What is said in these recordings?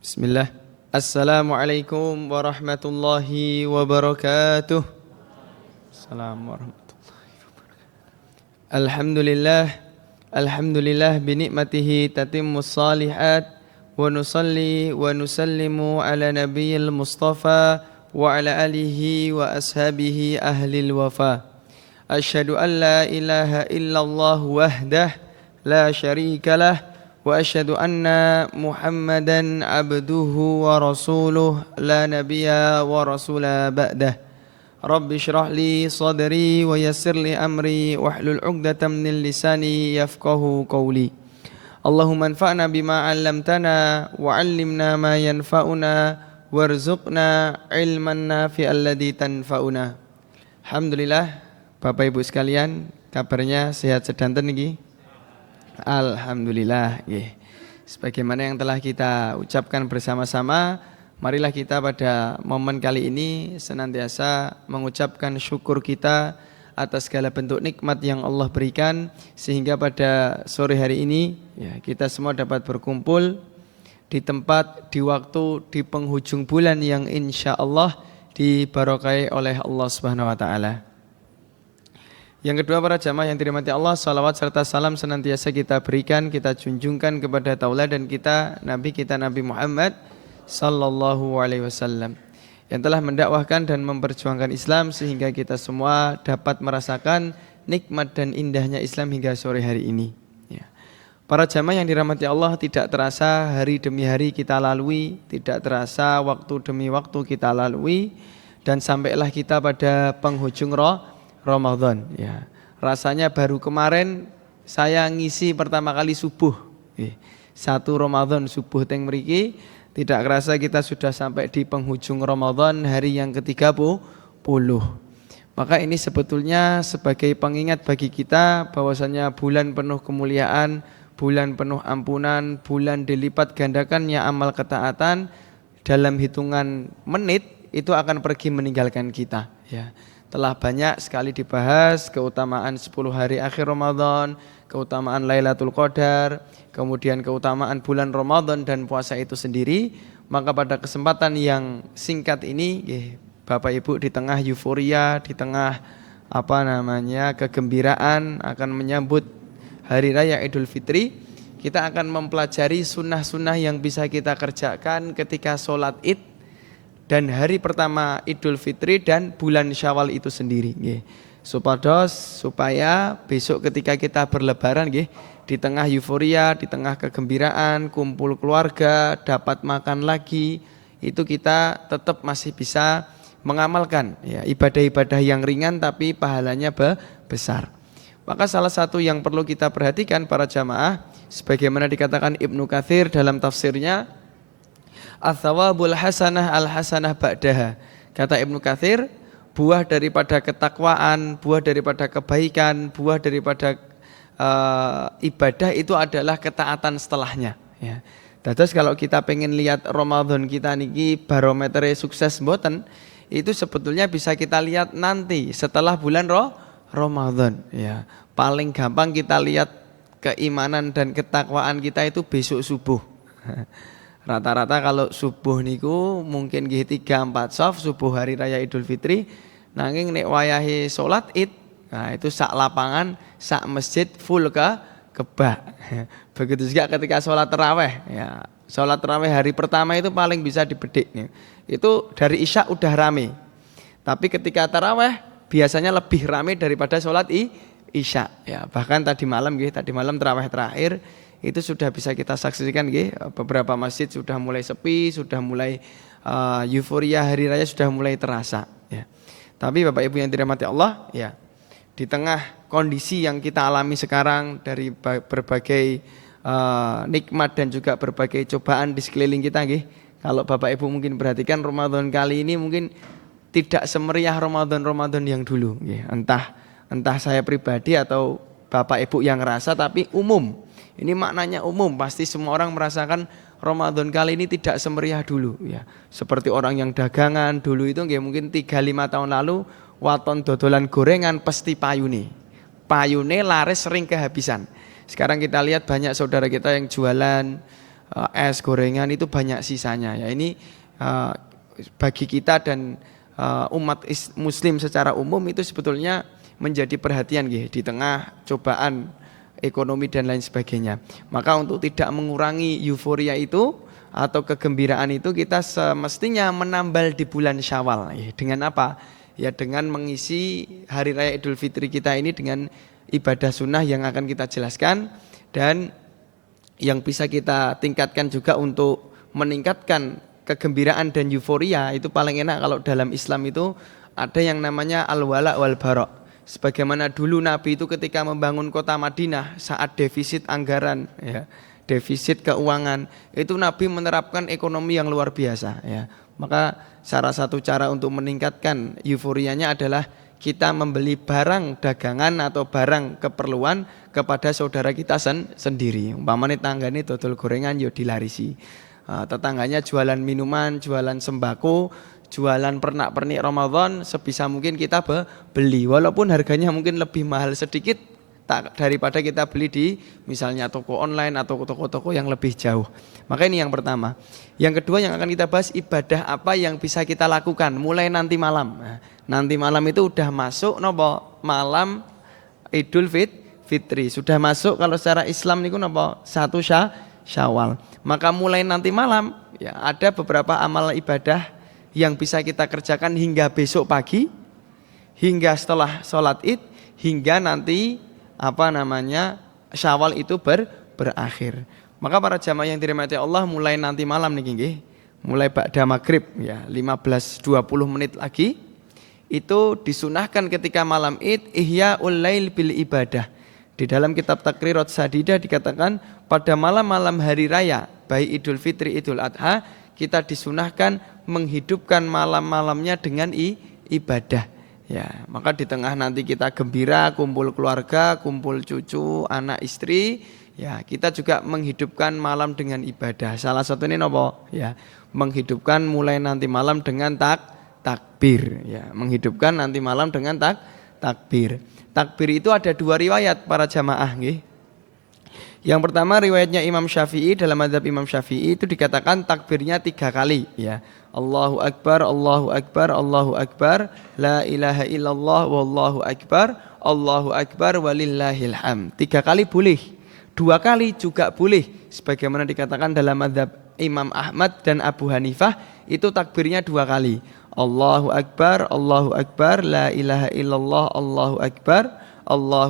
Bismillah. Assalamualaikum warahmatullahi wabarakatuh. Assalamualaikum warahmatullahi wabarakatuh. Alhamdulillah. Alhamdulillah binikmatihi tatimmus salihat. Wa nusalli wa nusallimu ala nabiyil mustafa wa ala alihi wa ashabihi ahlil wafa. Asyhadu an la ilaha illallah wahdah la syarikalah. Wa asyhadu anna Muhammadan abduhu wa rasuluh la nabiyya wa rasula ba'dah. Rabbi syrah li sadri wa yassir li amri wahlul 'uqdatam min lisani yafqahu qawli. Allahumma anfa'na bima 'allamtana wa 'allimna ma yanfa'una warzuqna ilman nafi'al ladzi tanfa'una. Alhamdulillah, Bapak Ibu sekalian, kabarnya sehat sedanten niki? Alhamdulillah. Sebagaimana yang telah kita ucapkan bersama-sama, marilah kita pada momen kali ini senantiasa mengucapkan syukur kita atas segala bentuk nikmat yang Allah berikan, sehingga pada sore hari ini kita semua dapat berkumpul di tempat, di waktu, di penghujung bulan yang insya Allah dibarokai oleh Allah Subhanahu Wa Taala. Yang kedua, para jamaah yang dirahmati Allah, salawat serta salam senantiasa kita berikan, kita junjungkan kepada tauladan kita Nabi Muhammad sallallahu alaihi wasallam, yang telah mendakwahkan dan memperjuangkan Islam sehingga kita semua dapat merasakan nikmat dan indahnya Islam hingga sore hari ini. Para jamaah yang dirahmati Allah, tidak terasa hari demi hari kita lalui, tidak terasa waktu demi waktu kita lalui, dan sampailah kita pada penghujung Ramadan. Rasanya baru kemarin saya ngisi pertama kali subuh. 1 Ramadan subuh teng mriki, tidak kerasa kita sudah sampai di penghujung Ramadan, hari yang ke-30. Maka ini sebetulnya sebagai pengingat bagi kita bahwasanya bulan penuh kemuliaan, bulan penuh ampunan, bulan dilipat gandakannya amal ketaatan, dalam hitungan menit itu akan pergi meninggalkan kita. Telah banyak sekali dibahas keutamaan 10 hari akhir Ramadan, keutamaan Lailatul Qadar, kemudian keutamaan bulan Ramadan dan puasa itu sendiri. Maka pada kesempatan yang singkat ini, Bapak Ibu, di tengah euforia, di tengah kegembiraan akan menyambut Hari Raya Idul Fitri, kita akan mempelajari sunnah-sunnah yang bisa kita kerjakan ketika sholat Id dan hari pertama Idul Fitri dan bulan Syawal itu sendiri, supaya besok ketika kita berlebaran, di tengah euforia, di tengah kegembiraan, kumpul keluarga, dapat makan lagi, itu kita tetap masih bisa mengamalkan ibadah-ibadah yang ringan tapi pahalanya besar. Maka salah satu yang perlu kita perhatikan para jamaah, sebagaimana dikatakan Ibnu Katsir dalam tafsirnya, Ats-tsawabul hasanah al-hasanah ba'daha. Kata Ibnu Katsir, buah daripada ketakwaan, buah daripada kebaikan, buah daripada ibadah itu adalah ketaatan setelahnya. Terus kalau kita pengen lihat Ramadan kita niki barometer sukses mboten, itu sebetulnya bisa kita lihat nanti setelah bulan Ramadan. Paling gampang kita lihat keimanan dan ketakwaan kita itu besok subuh. Rata-rata kalau subuh niku mungkin 3-4 shaf subuh hari raya Idul Fitri, nanging nek wayahe salat Id, nah itu sak lapangan, sak masjid full kebak. Begitu juga ketika salat tarawih, salat tarawih hari pertama itu paling bisa dibedik. Itu dari Isya udah rame. Tapi ketika tarawih biasanya lebih rame daripada salat Isya. Bahkan tadi malam tarawih terakhir itu sudah bisa kita saksikan, beberapa masjid sudah mulai sepi, sudah mulai euforia hari raya sudah mulai terasa. Tapi Bapak Ibu yang dirahmati Allah, di tengah kondisi yang kita alami sekarang dari berbagai nikmat dan juga berbagai cobaan di sekeliling kita, kalau Bapak Ibu mungkin perhatikan Ramadan kali ini mungkin tidak semeriah Ramadan yang dulu. Entah saya pribadi atau Bapak Ibu yang ngerasa, tapi umum. Ini maknanya umum, pasti semua orang merasakan Ramadan kali ini tidak semeriah dulu. Seperti orang yang dagangan dulu itu mungkin 3-5 tahun lalu waton dodolan gorengan pasti payune laris sering kehabisan. Sekarang kita lihat banyak saudara kita yang jualan es gorengan itu banyak sisanya. Ya ini bagi kita dan umat muslim secara umum itu sebetulnya menjadi perhatian di tengah cobaan ekonomi dan lain sebagainya. Maka untuk tidak mengurangi euforia itu atau kegembiraan itu, kita semestinya menambal di bulan Syawal. Dengan apa? Ya dengan mengisi hari raya Idul Fitri kita ini dengan ibadah sunnah yang akan kita jelaskan, dan yang bisa kita tingkatkan juga untuk meningkatkan kegembiraan dan euforia. Itu paling enak kalau dalam Islam itu ada yang namanya al-wala wal bara'. Sebagaimana dulu Nabi itu ketika membangun kota Madinah saat defisit anggaran, ya, defisit keuangan, itu Nabi menerapkan ekonomi yang luar biasa. Ya. Maka salah satu cara untuk meningkatkan euforianya adalah kita membeli barang dagangan atau barang keperluan kepada saudara kita sendiri. Umpamanya tanggane dodol gorengan yo dilarisi. Tetangganya jualan minuman, jualan sembako, jualan pernak-pernik Ramadan, sebisa mungkin kita beli walaupun harganya mungkin lebih mahal sedikit daripada kita beli di misalnya toko online atau toko-toko yang lebih jauh. Maka ini yang pertama. Yang kedua yang akan kita bahas, ibadah apa yang bisa kita lakukan mulai nanti malam. Nah, nanti malam itu udah masuk nopo malam Idul Fitri. Sudah masuk kalau secara Islam niku nopo 1 Syawal. Maka mulai nanti malam ya ada beberapa amal ibadah yang bisa kita kerjakan hingga besok pagi, hingga setelah sholat Id, hingga nanti Syawal itu berakhir. Maka para jamaah yang dirahmati Allah, mulai nanti malam nih mulai ba'da maghrib ya 15-20 menit lagi itu disunahkan ketika malam Id ihya'ul lail bil ibadah. Di dalam kitab Taqrirat Sadidah dikatakan pada malam-malam hari raya baik Idul Fitri, Idul Adha, kita disunahkan menghidupkan malam-malamnya dengan ibadah. Ya, maka di tengah nanti kita gembira, kumpul keluarga, kumpul cucu, anak istri, ya kita juga menghidupkan malam dengan ibadah. Salah satunya apa? Ya, menghidupkan mulai nanti malam dengan takbir. Ya, menghidupkan nanti malam dengan takbir. Takbir itu ada 2 riwayat para jamaah nggih. Yang pertama riwayatnya Imam Syafi'i, dalam mazhab Imam Syafi'i itu dikatakan takbirnya 3 kali ya. Allahu Akbar, Allahu Akbar, Allahu Akbar, la ilaha illallah wallahu akbar, Allahu Akbar walillahil hamd. 3 kali boleh, 2 kali juga boleh. Sebagaimana dikatakan dalam mazhab Imam Ahmad dan Abu Hanifah itu takbirnya 2 kali. Allahu Akbar, la ilaha illallah, Allahu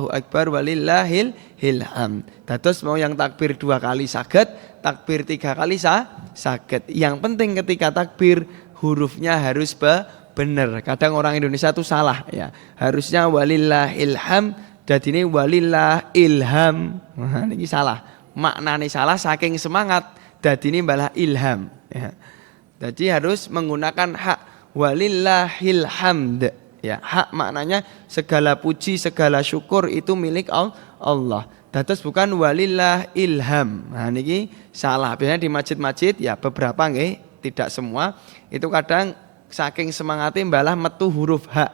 Akbar walillahil hamd. Dados mau yang takbir 2 kali saged, takbir 3 kali saged. Yang penting ketika takbir hurufnya harus benar. Kadang orang Indonesia itu salah ya. Harusnya walillahil hamd, dadine walillah ilham. Nah, ini salah. Maknane salah saking semangat, dadine malah ilham ya. Jadi harus menggunakan hak walillahil hamd. Ya, hak maknanya segala puji, segala syukur itu milik Allah. Dados bukan walillah ilham. Nah niki salah. Biasanya di masjid-masjid ya beberapa nggih, tidak semua. Itu kadang saking semangatnya malah metu huruf hak.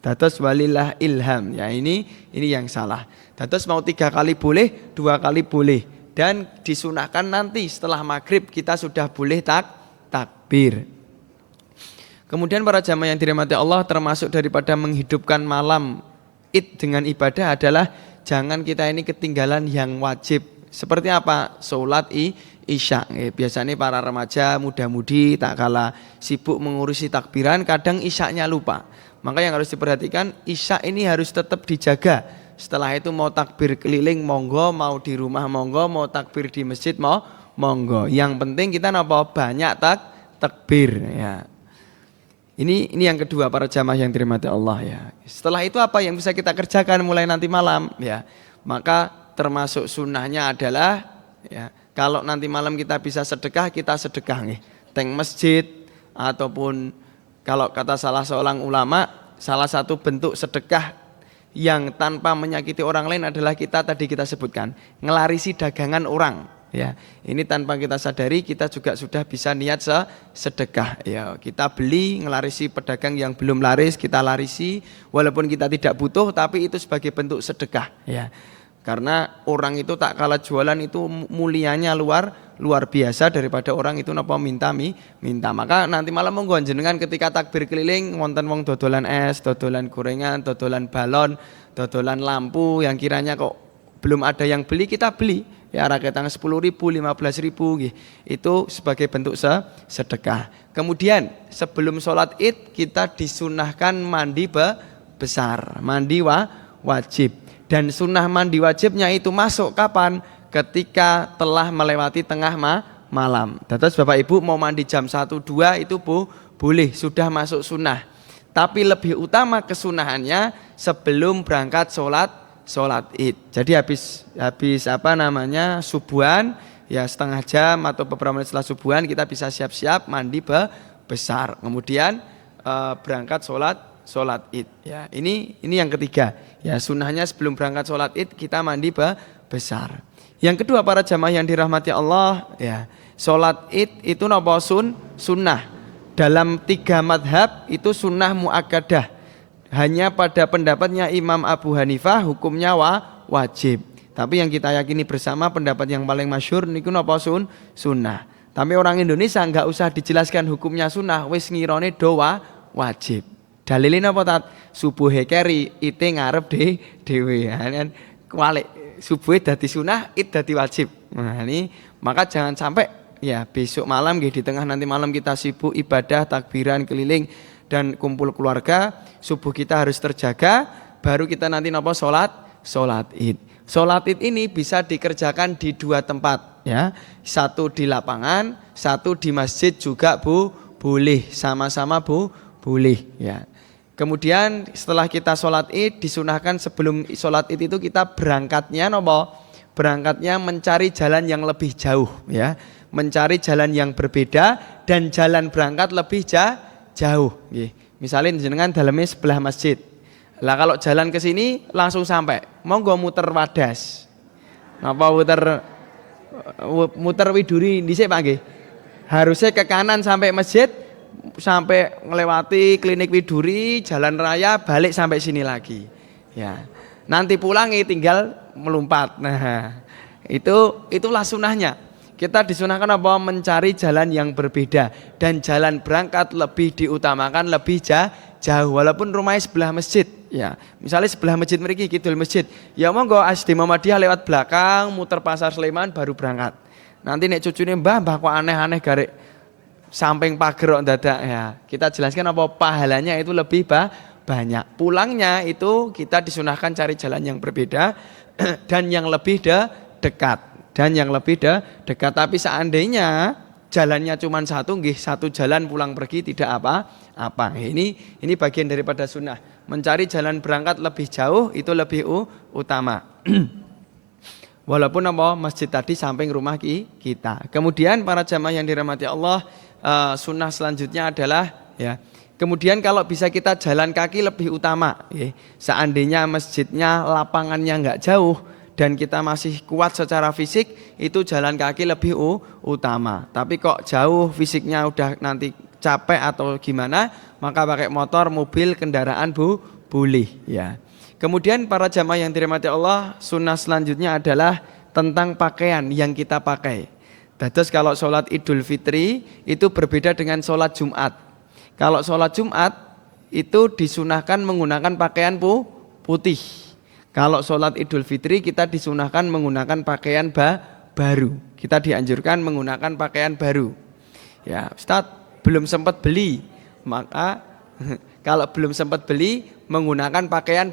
Dados walillah ilham. Ya ini yang salah. Dados mau 3 kali boleh, 2 kali boleh. Dan disunahkan nanti setelah maghrib kita sudah boleh takbir. Kemudian para jamaah yang dirahmati Allah, termasuk daripada menghidupkan malam Id dengan ibadah adalah jangan kita ini ketinggalan yang wajib. Seperti apa? Sholat Isya. Biasanya para remaja, muda-mudi tak kalah sibuk mengurusi takbiran, kadang Isyanya lupa. Maka yang harus diperhatikan, Isya ini harus tetap dijaga. Setelah itu mau takbir keliling monggo, mau di rumah monggo, mau takbir di masjid monggo. Yang penting kita banyak takbir ya. Ini yang kedua para jamaah yang dirahmati Allah ya. Setelah itu apa yang bisa kita kerjakan mulai nanti malam ya. Maka termasuk sunnahnya adalah ya, kalau nanti malam kita bisa sedekah, kita sedekah nih. Teng masjid ataupun kalau kata salah seorang ulama, salah satu bentuk sedekah yang tanpa menyakiti orang lain adalah kita sebutkan ngelarisi dagangan orang. Ya, ini tanpa kita sadari kita juga sudah bisa niat sedekah. Ya, kita beli ngelarisi pedagang yang belum laris, kita larisi walaupun kita tidak butuh, tapi itu sebagai bentuk sedekah. Ya, karena orang itu tak kalah jualan itu mulianya luar luar biasa daripada orang itu napa minta. Maka nanti malam monggo jenengan ketika takbir keliling wonten wong dodolan es, dodolan gorengan, dodolan balon, dodolan lampu yang kiranya kok belum ada yang beli, kita beli. Ya raketang 10.000, 15.000 itu sebagai bentuk sedekah. Kemudian sebelum sholat id kita disunahkan mandi besar, mandi wajib. Dan sunnah mandi wajibnya itu masuk kapan? Ketika telah melewati tengah malam. Terus Bapak Ibu mau mandi jam 1-2 itu boleh, sudah masuk sunnah. Tapi lebih utama kesunahannya sebelum berangkat sholat id. Jadi habis subuhan ya setengah jam atau beberapa menit setelah subuhan kita bisa siap-siap mandi besar. Kemudian berangkat sholat id. Ya, ini yang ketiga. Ya, sunnahnya sebelum berangkat sholat id kita mandi besar. Yang kedua para jamaah yang dirahmati Allah, ya, sholat id itu napa sunnah. Dalam 3 madhab itu sunnah muakkadah. Hanya pada pendapatnya Imam Abu Hanifah hukumnya wajib. Tapi yang kita yakini bersama pendapat yang paling masyhur niku napa sunnah. Tapi orang Indonesia enggak usah dijelaskan hukumnya sunnah, wis ngirone wajib. Dalilin apa tat? Subuhe keri ite ngarep dhewe. Kan kualik subuhe dadi sunah, id dadi wajib. Nah, ini maka jangan sampai ya besok malam di tengah nanti malam kita sibuk ibadah, takbiran keliling dan kumpul keluarga, subuh kita harus terjaga, baru kita nanti napa sholat id. Sholat id ini bisa dikerjakan di 2 tempat, ya. Satu di lapangan, satu di masjid juga boleh, sama-sama boleh, ya. Kemudian setelah kita sholat id disunahkan sebelum sholat id itu kita berangkatnya napa? Berangkatnya mencari jalan yang lebih jauh, ya. Mencari jalan yang berbeda dan jalan berangkat lebih jauh. Misalnya jenengan dalamnya sebelah masjid. Lah kalau jalan ke sini langsung sampai. Monggo muter Wadas. Napa muter Widuri dhisik Pak nggih. Harusnya ke kanan sampai masjid, sampai melewati klinik Widuri, jalan raya, balik sampai sini lagi. Ya. Nanti pulang tinggal melompat. Nah, itulah sunahnya. Kita disunahkan apa? Mencari jalan yang berbeda dan jalan berangkat lebih diutamakan lebih jauh walaupun rumahnya sebelah masjid. Ya, misalnya sebelah masjid mriki kidul masjid. Ya monggo SD Muhammadiyah lewat belakang muter Pasar Sleman baru berangkat. Nanti nek cucune mbah kok aneh-aneh garek samping pager kok dadak ya. Kita jelaskan apa pahalanya itu lebih banyak. Pulangnya itu kita disunahkan cari jalan yang berbeda dan yang lebih dekat. Tapi seandainya jalannya cuma satu jalan pulang pergi tidak apa-apa. Ini bagian daripada sunnah. Mencari jalan berangkat lebih jauh itu lebih utama. Walaupun masjid tadi samping rumah kita. Kemudian para jamaah yang dirahmati Allah, sunnah selanjutnya adalah ya. Kemudian kalau bisa kita jalan kaki lebih utama. Ya. Seandainya masjidnya lapangannya enggak jauh dan kita masih kuat secara fisik, itu jalan kaki lebih utama. Tapi kok jauh fisiknya udah nanti capek atau gimana, maka pakai motor, mobil, kendaraan boleh. Ya. Kemudian para jamaah yang dirahmati Allah, sunnah selanjutnya adalah tentang pakaian yang kita pakai. Terus kalau sholat Idul Fitri itu berbeda dengan sholat Jumat. Kalau sholat Jumat itu disunahkan menggunakan pakaian putih. Kalau sholat Idul Fitri kita disunahkan menggunakan pakaian baru. Kita dianjurkan menggunakan pakaian baru. Ya, Ustaz belum sempat beli, maka kalau belum sempat beli menggunakan pakaian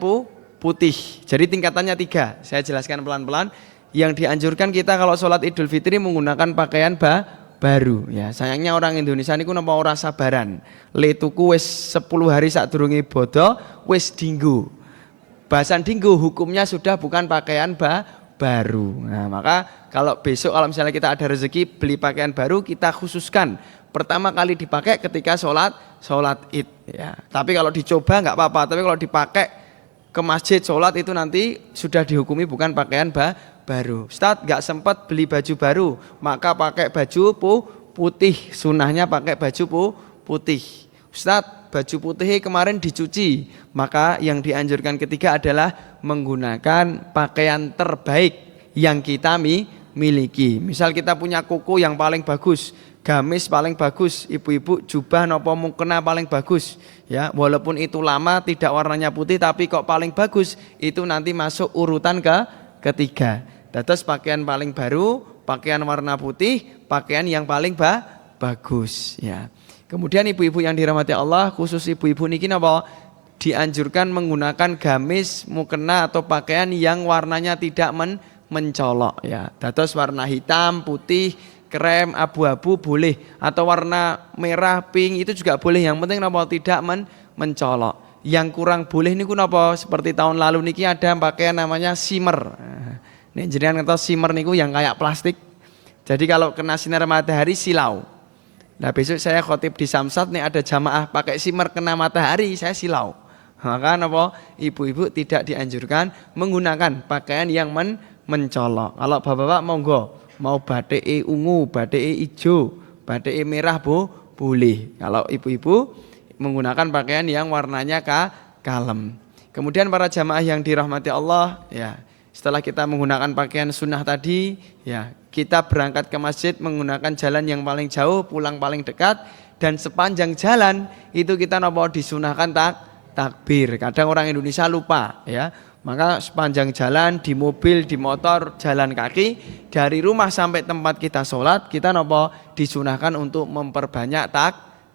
putih. Jadi tingkatannya 3. Saya jelaskan pelan-pelan. Yang dianjurkan kita kalau sholat Idul Fitri menggunakan pakaian baru. Ya, sayangnya orang Indonesia niku napa ora sabaran. Le tuku wis 10 hari sadurunge bodo wis dinggo. Bahasan dinggo hukumnya sudah bukan pakaian baru. Nah, maka kalau besok kalau misalnya kita ada rezeki beli pakaian baru, kita khususkan pertama kali dipakai ketika sholat id. Ya. Tapi kalau dicoba nggak apa-apa. Tapi kalau dipakai ke masjid sholat itu nanti sudah dihukumi bukan pakaian baru. Ustaz nggak sempat beli baju baru, maka pakai baju putih. Sunahnya pakai baju putih. Ustaz baju putih kemarin dicuci, maka yang dianjurkan ketiga adalah menggunakan pakaian terbaik yang kita miliki. Misal kita punya koko yang paling bagus, gamis paling bagus, ibu-ibu jubah nopo mukena paling bagus, ya walaupun itu lama tidak warnanya putih tapi kok paling bagus, itu nanti masuk urutan ketiga. Dados pakaian paling baru, pakaian warna putih, pakaian yang paling bagus, ya. Kemudian ibu-ibu yang dirahmati Allah, khusus ibu-ibu niki napa dianjurkan menggunakan gamis, mukena atau pakaian yang warnanya tidak mencolok, ya. Dados warna hitam, putih, krem, abu-abu boleh, atau warna merah, pink itu juga boleh. Yang penting napa tidak mencolok. Yang kurang boleh niku napa? Seperti tahun lalu niki ada pakaian namanya shimmer. Nek jenengan ngertos shimmer niku yang kayak plastik. Jadi kalau kena sinar matahari silau. Nah besok saya khotib di Samsat nih ada jamaah pakai shimmer kena matahari, saya silau. Maka napa? Ibu-ibu tidak dianjurkan menggunakan pakaian yang mencolok. Kalau bapak-bapak monggo, mau batike ungu, batike ijo, batike merah boleh. Kalau ibu-ibu menggunakan pakaian yang warnanya kalem. Kemudian para jamaah yang dirahmati Allah, ya. Setelah kita menggunakan pakaian sunnah tadi, ya, kita berangkat ke masjid menggunakan jalan yang paling jauh, pulang paling dekat, dan sepanjang jalan itu kita napa disunahkan takbir. Kadang orang Indonesia lupa, ya. Maka sepanjang jalan di mobil, di motor, jalan kaki dari rumah sampai tempat kita sholat, kita napa disunahkan untuk memperbanyak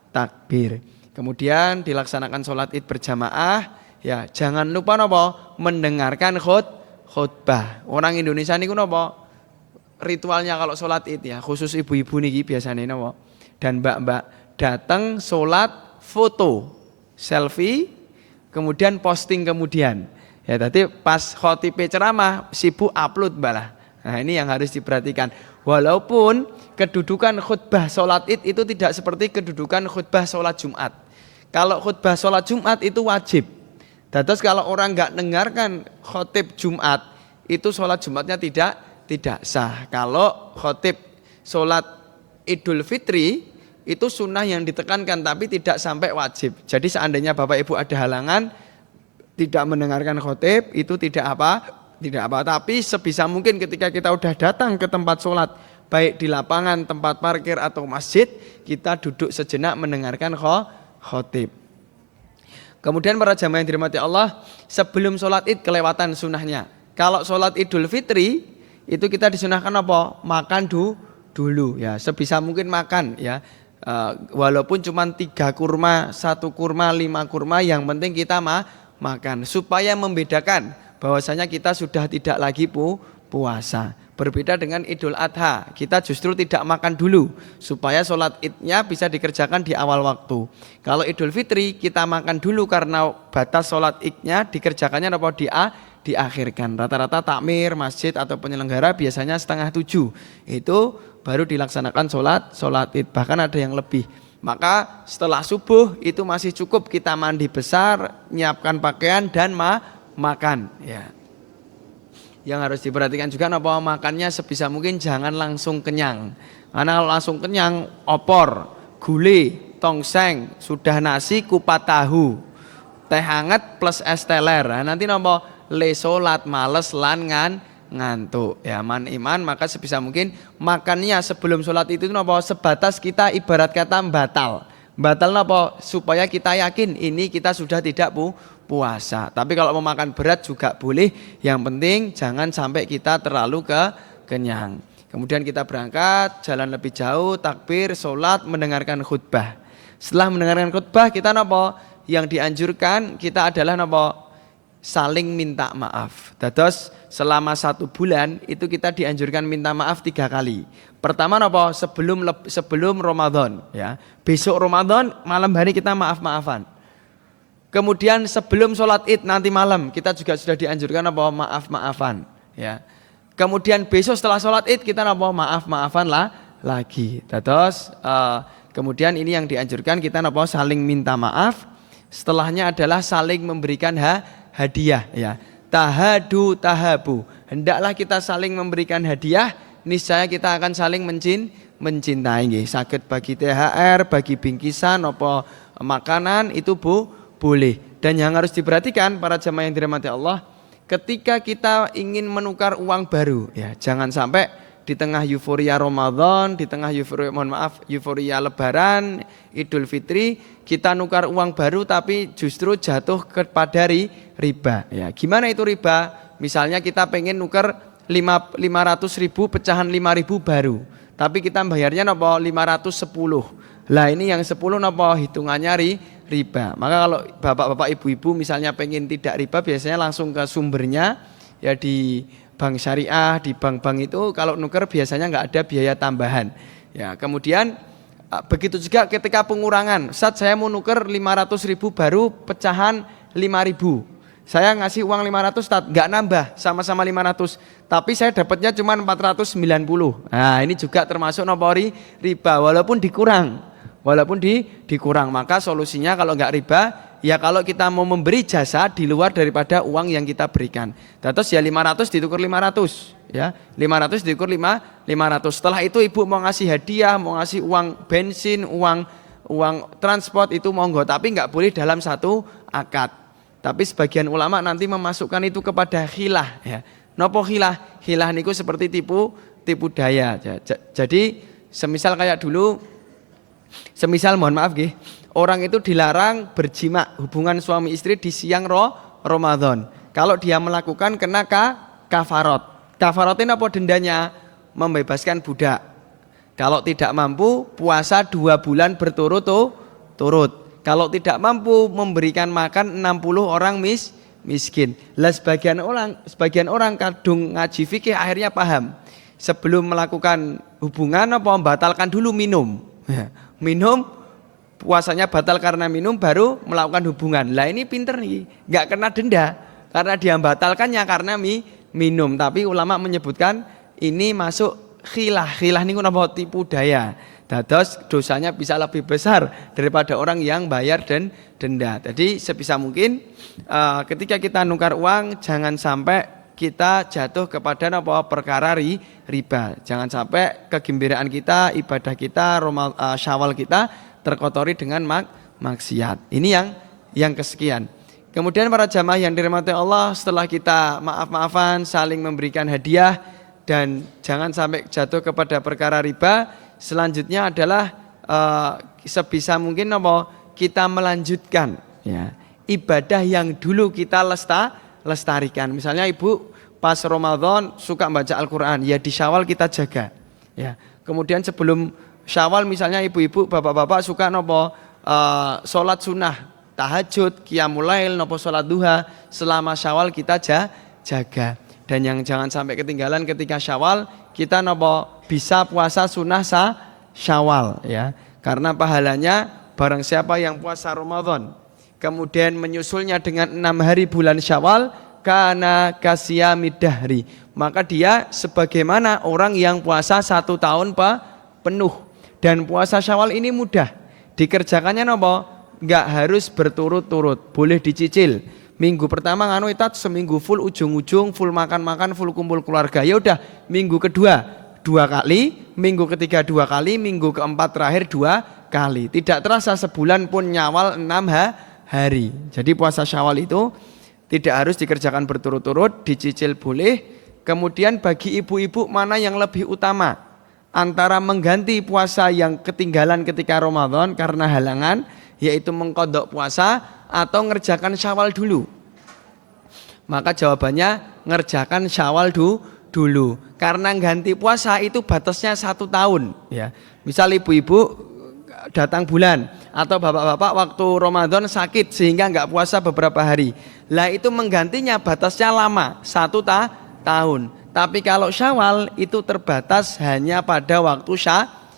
takbir. Kemudian dilaksanakan sholat id berjamaah, ya. Jangan lupa napa mendengarkan khutbah. Orang Indonesia niku napa ritualnya kalau sholat id, ya, khusus ibu-ibu niki biasanya napa dan mbak-mbak datang sholat foto selfie kemudian posting kemudian, ya. Tadi pas khotib ceramah sibuk upload balah. Nah ini yang harus diperhatikan. Walaupun kedudukan khutbah sholat id itu tidak seperti kedudukan khutbah sholat Jumat. Kalau khutbah sholat Jumat itu wajib. Terus kalau orang nggak dengarkan khotib Jumat, itu sholat Jumatnya tidak sah. Kalau khotib sholat Idul Fitri, itu sunnah yang ditekankan tapi tidak sampai wajib. Jadi seandainya Bapak Ibu ada halangan, tidak mendengarkan khotib, itu tidak apa. Tapi sebisa mungkin ketika kita udah datang ke tempat sholat, baik di lapangan, tempat parkir atau masjid, kita duduk sejenak mendengarkan khotib. Kemudian para jamaah yang dirahmati Allah, sebelum sholat id kelewatan sunnahnya. Kalau sholat Idul Fitri itu kita disunahkan apa? Makan dulu, ya. Sebisa mungkin makan, ya. Walaupun cuma 3 kurma, 1 kurma, 5 kurma, yang penting kita makan supaya membedakan bahwasanya kita sudah tidak lagi puasa. Berbeda dengan Idul Adha, kita justru tidak makan dulu supaya sholat idnya bisa dikerjakan di awal waktu. Kalau Idul Fitri kita makan dulu karena batas sholat idnya dikerjakannya apa diakhirkan. Rata-rata takmir masjid atau penyelenggara biasanya 6:30 itu baru dilaksanakan sholat id, bahkan ada yang lebih. Maka setelah subuh itu masih cukup kita mandi besar, nyiapkan pakaian dan makan, ya. Yang harus diperhatikan juga napa makannya sebisa mungkin jangan langsung kenyang. Karena kalau langsung kenyang opor, gulai, tongseng, sudah nasi, kupat tahu, teh hangat plus es teler. Nah, nanti napa le salat males lan ngantuk. Ya iman maka sebisa mungkin makannya sebelum sholat itu napa sebatas kita ibarat kata batal. Batal napa supaya kita yakin ini kita sudah tidak puasa. Tapi kalau mau makan berat juga boleh, yang penting jangan sampai kita terlalu kenyang. Kemudian kita berangkat, jalan lebih jauh, takbir, sholat, mendengarkan khutbah. Setelah mendengarkan khutbah kita napa? Yang dianjurkan kita adalah napa? Saling minta maaf. Dados selama 1 bulan itu kita dianjurkan minta maaf 3 kali. Pertama napa? Sebelum Ramadan, ya. Besok Ramadan malam hari kita maaf-maafan. Kemudian sebelum sholat id nanti malam kita juga sudah dianjurkan apa maaf-maafan, ya. Kemudian besok setelah sholat id kita apa maaf-maafan lagi. Terus kemudian ini yang dianjurkan kita apa saling minta maaf. Setelahnya adalah saling memberikan hadiah, ya. Tahadu tahabu. Hendaklah kita saling memberikan hadiah, niscaya kita akan saling mencintai. Saged bagi THR, bagi bingkisan apa makanan itu boleh. Dan yang harus diperhatikan para jamaah yang dirahmati Allah, ketika kita ingin menukar uang baru, ya jangan sampai di tengah euforia Ramadan, di tengah euforia Lebaran, Idul Fitri, kita nukar uang baru tapi justru jatuh kepada riba. Ya, gimana itu riba? Misalnya kita pengen nukar 500 ribu pecahan 5 ribu baru, tapi kita bayarnya nopo 510. Lah ini yang 10 nopo hitungannya riba. Maka kalau bapak-bapak ibu-ibu misalnya pengen tidak riba, biasanya langsung ke sumbernya ya di bank syariah, di bank-bank itu kalau nuker biasanya nggak ada biaya tambahan. Ya, kemudian begitu juga ketika pengurangan. Ustaz, saya mau nuker 500 ribu baru pecahan 5 ribu. Saya ngasih uang 500, Ustaz, nggak nambah, sama-sama 500. Tapi saya dapatnya cuma 490. Nah, ini juga termasuk nopo riba walaupun dikurang. Dikurang, maka solusinya kalau nggak riba, ya kalau kita mau memberi jasa di luar daripada uang yang kita berikan. Terus ya 500 ditukar 500, ya 500 ditukar 500. Setelah itu ibu mau ngasih hadiah, mau ngasih uang bensin, uang transport itu monggo, tapi nggak boleh dalam satu akad. Tapi sebagian ulama nanti memasukkan itu kepada khilah. Ya. Nopo khilah? Khilah niku seperti tipu daya. Jadi semisal kayak dulu. Semisal mohon maaf nggih, orang itu dilarang berjima hubungan suami istri di siang Ramadan. Kalau dia melakukan kena kafarot. Kafarotnya apa dendanya? Membebaskan budak. Kalau tidak mampu puasa 2 bulan berturut-turut. Kalau tidak mampu memberikan makan 60 orang miskin. Lah sebagian orang kadung ngaji fikih akhirnya paham. Sebelum melakukan hubungan apa batalkan dulu minum. Minum, puasanya batal karena minum, baru melakukan hubungan. Lah ini pinter nih, nggak kena denda karena dia batalkannya karena minum. Tapi ulama menyebutkan ini masuk khilah. Khilah ini apa? Tipu daya. Dados dosanya bisa lebih besar daripada orang yang bayar dan denda. Jadi sebisa mungkin ketika kita nukar uang jangan sampai kita jatuh kepada perkara riba. Jangan sampai kegembiraan kita, ibadah kita, Syawal kita terkotori dengan maksiat. Ini yang kesekian. Kemudian para jamaah yang dirahmati Allah, setelah kita maaf-maafan, saling memberikan hadiah dan jangan sampai jatuh kepada perkara riba, selanjutnya adalah sebisa mungkin kita melanjutkan ya, ibadah yang dulu kita lestarikan. Misalnya ibu pas Ramadan suka baca Al-Quran, ya di Syawal kita jaga. Ya. Kemudian sebelum Syawal misalnya ibu-ibu, bapak-bapak suka sholat sunnah, tahajud, qiyamul lail, sholat duha, selama Syawal kita jaga. Dan yang jangan sampai ketinggalan ketika Syawal kita bisa puasa sunnah Syawal ya. Karena pahalanya barang siapa yang puasa Ramadan kemudian menyusulnya dengan 6 hari bulan Syawal, kana kasiyamid dahri, maka dia sebagaimana orang yang puasa 1 tahun penuh. Dan puasa Syawal ini mudah dikerjakannya nggak harus berturut-turut, boleh dicicil. Minggu pertama nganu itat seminggu full, ujung-ujung full makan-makan, full kumpul keluarga. Ya udah, minggu kedua 2 kali, minggu ketiga 2 kali, minggu keempat terakhir 2 kali. Tidak terasa sebulan pun nyawal 6 hari. Jadi puasa Syawal itu tidak harus dikerjakan berturut-turut, dicicil boleh. Kemudian bagi ibu-ibu mana yang lebih utama antara mengganti puasa yang ketinggalan ketika Ramadan karena halangan, yaitu mengqadha puasa, atau ngerjakan Syawal dulu? Maka jawabannya ngerjakan Syawal dulu. Karena ganti puasa itu batasnya 1 tahun ya. Misal ibu-ibu datang bulan atau bapak-bapak waktu Ramadan sakit sehingga enggak puasa beberapa hari. Lah itu menggantinya batasnya lama, 1 tahun. Tapi kalau Syawal itu terbatas hanya pada waktu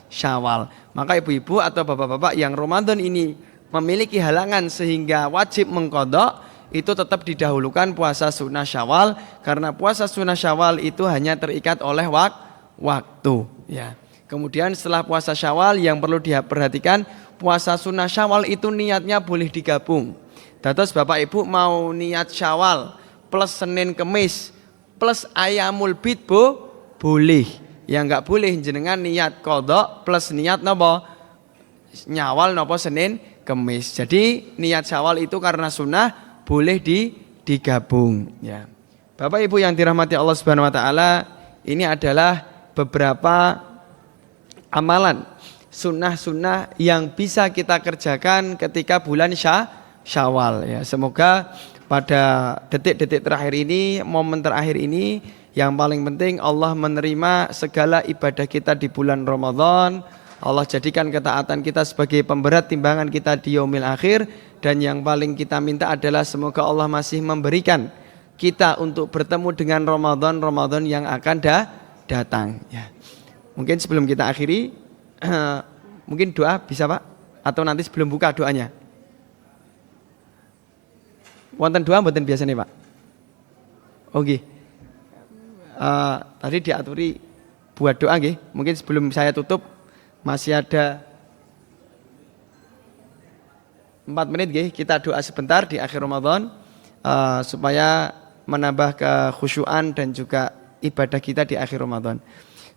Syawal. Maka ibu-ibu atau bapak-bapak yang Ramadan ini memiliki halangan sehingga wajib mengqadha, itu tetap didahulukan puasa sunnah Syawal, karena puasa sunnah Syawal itu hanya terikat oleh waktu ya. Kemudian setelah puasa Syawal yang perlu diperhatikan, puasa sunnah Syawal itu niatnya boleh digabung. Terus Bapak Ibu mau niat Syawal plus Senin Kemis plus Ayamul Bid boleh. Yang enggak boleh jenengan niat qadha plus niat nyawal Senin Kemis. Jadi niat Syawal itu karena sunnah boleh digabung ya. Bapak Ibu yang dirahmati Allah Subhanahu wa taala, ini adalah beberapa amalan sunnah-sunnah yang bisa kita kerjakan ketika bulan Syawal ya. Semoga pada detik-detik terakhir ini, momen terakhir ini, yang paling penting Allah menerima segala ibadah kita di bulan Ramadan. Allah jadikan ketaatan kita sebagai pemberat timbangan kita di yaumil akhir. Dan yang paling kita minta adalah semoga Allah masih memberikan kita untuk bertemu dengan Ramadan yang akan datang ya. Mungkin sebelum kita akhiri mungkin doa bisa Pak? Atau nanti sebelum buka doanya? Wonten doa mboten biasanya Pak? Oke. Tadi diaturi buat doa nggih. Mungkin sebelum saya tutup masih ada 4 menit nggih, kita doa sebentar di akhir Ramadan supaya menambah kekhusyuan dan juga ibadah kita di akhir Ramadan.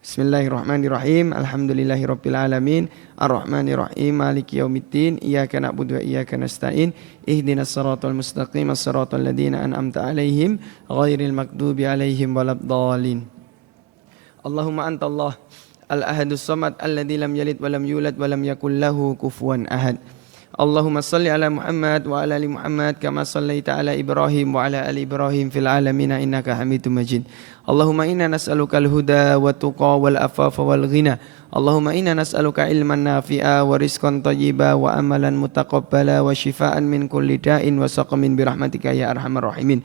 Bismillahirrahmanirrahim. Alhamdulillahirabbil alamin. Arrahmanirrahim. Maliki yaumiddin. Iyyaka na'budu wa iyyaka nasta'in. Ihdinas siratal mustaqim. Shiratal ladzina an'amta 'alaihim ghairil maghdubi 'alaihim waladdallin. Allahumma antallah al-ahadus samad alladzi lam yalid wa lam yulad wa lam yakul lahu kufuwan ahad. Allahumma salli ala Muhammad wa ala ali Muhammad kama sallaita ala Ibrahim wa ala ali Ibrahim fil alamin innaka Hamidum Majid. Allahumma inna nas'aluka al-huda wa tuqa wal afafa wal ghina. Allahumma inna nas'aluka ilman nafi'a wa rizqan thayyiba wa amalan mutaqabbala wa shifaan min kulli da'in wa saqamin bi rahmatika ya arhamar rahimin.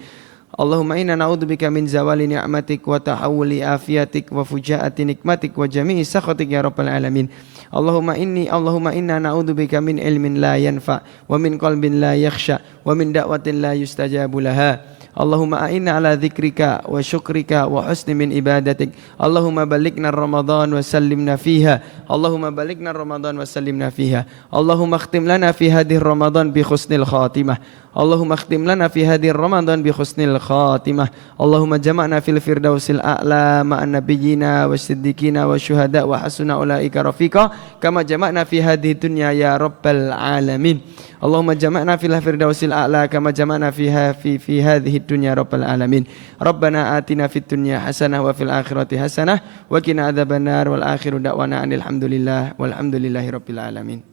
Allahumma inna na'udzubika min zawali ni'matik wa tahawuli afiatik wa fujaati nikmatik wa jami'i sakhatik ya rabbal alamin. Allahumma inna na'udzubika min ilmin la yanfa wa min qalbin la yakhsha wa min da'watin la yustajabu laha. Allahumma a'inna ala dzikrika wa syukrika wa husni min ibadatik. Allahumma balighna Ramadan wa sallimna fiha. Allahumma balighna Ramadan wa sallimna fiha. Allahumma khtim lana fi hadhihi Ramadan bi husnil khatimah. Allahumma khtim lana fi hadhihi Ramadan bi husnil khatimah. Allahumma jama'na fil firdausil a'la ma'an nabiyyina wasiddiqina wasyuhada wa hasuna ulaika rafiqa kama jama'na fi hadhihi dunya ya rabbal alamin. Allahumma jama'na fil firdausil a'la kama jama'na fiha fi hadhihi dunya rabbal alamin. Rabbana atina fid dunya hasanah wa fil akhirati hasanah wa qina adzabannar wal akhiru da'wana alhamdulillah walhamdulillahi rabbil alamin.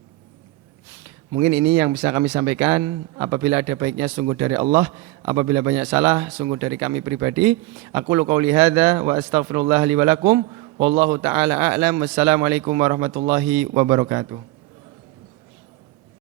Mungkin ini yang bisa kami sampaikan. Apabila ada baiknya sungguh dari Allah, apabila banyak salah sungguh dari kami pribadi. Aqulu qauli hadza wa astaghfirullah li wa lakum wallahu taala a'lam. Wassalamualaikum warahmatullahi wabarakatuh.